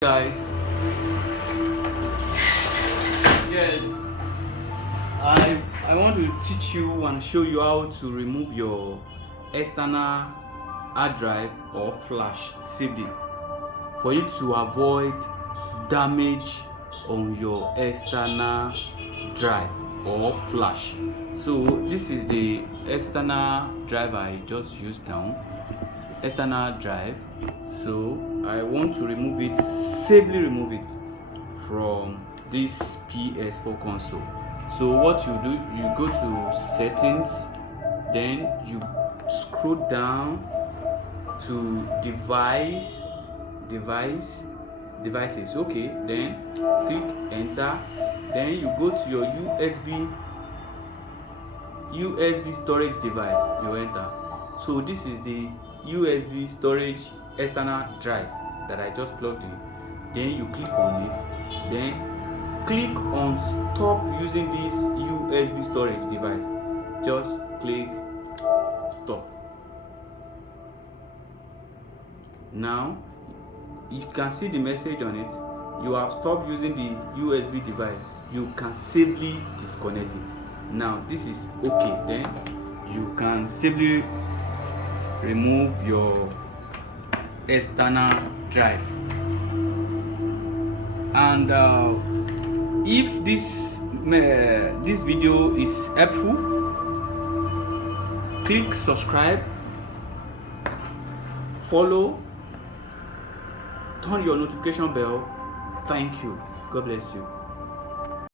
Guys, yes, I want to teach you and show you how to remove your external hard drive or flash safely for you to avoid damage on your external drive or flash. So this is the external drive I just used now, external drive. So I want to remove it, safely remove it from this PS4 console. So what you do, you go to settings, then you scroll down to devices. Okay, then click enter, then you go to your USB storage device, you enter. So this is the USB storage external drive that I just plugged in. Then you click on it, then click on stop using this USB storage device. Just click stop. Now you can see the message on it. You have stopped using the USB device. You can safely disconnect it. Now this is okay. Then you can safely remove your external drive. And if this video is helpful, click subscribe, follow, turn your notification bell. Thank you. God bless you.